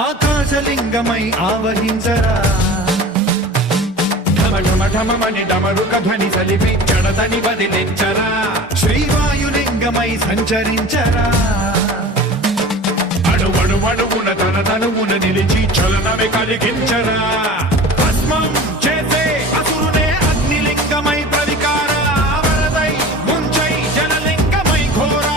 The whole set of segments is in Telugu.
ఆకాశలింగమై ఆవహించరా ఢమఢమఢమని డమరుక ధ్వని సలిపి జడదని వదిలించరా శ్రీవాయులింగమై సంచరించరా అణువణువున తన తనువున నిలిచి చలనమే కలిగించరా భస్మం చేసే అసురునే అగ్నిలింగమై ప్రవికారా వరదై ముంచై జలలింగమై ఘోరా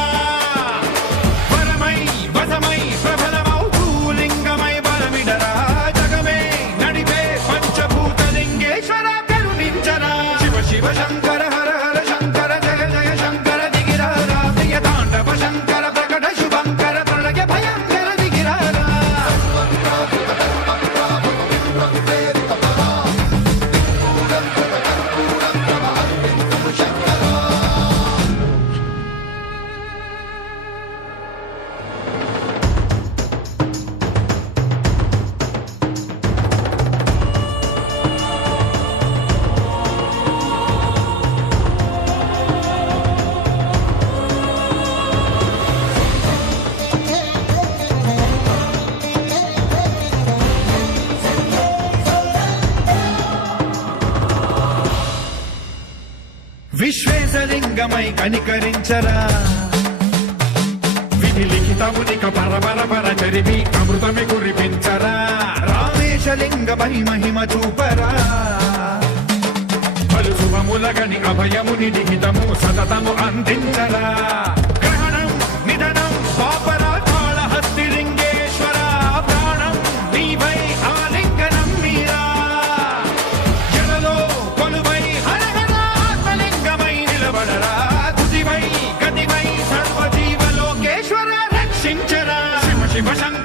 వరమై వసమై ప్రబలమౌ భూలింగమై బలమిడరా జగమే నడిపే పంచభూతలింగేశ్వర కరుణించరా శివ శివ శంకర హర హర శంకర జయ జయ శంకర దిగిరారా ప్రియ తాండవ శంకర ప్రకట శుభంకర ప్రళయ భయంకర దిగిరారా విశ్వేశలింగమై కనికరించరా విధి లిఖితమునిక పరపర చరివి అమృతమి కురిపించరా రామేశలింగమై మహిమ చూపరా పలు శుభములగని అభయముని లిఖితము సతతము అందించరా గ్రహణం నిధనం పాపరా కాళహస్తి లింగేశ్వర ప్రాణం నీవై ఆలింగనం మీరా జలలో కొలువై హర హర ఆత్మలింగమై నిలబడరా తుదివై గతివై సర్వజీవలోకేశ్వర రక్షించరా శివ శివ శంకర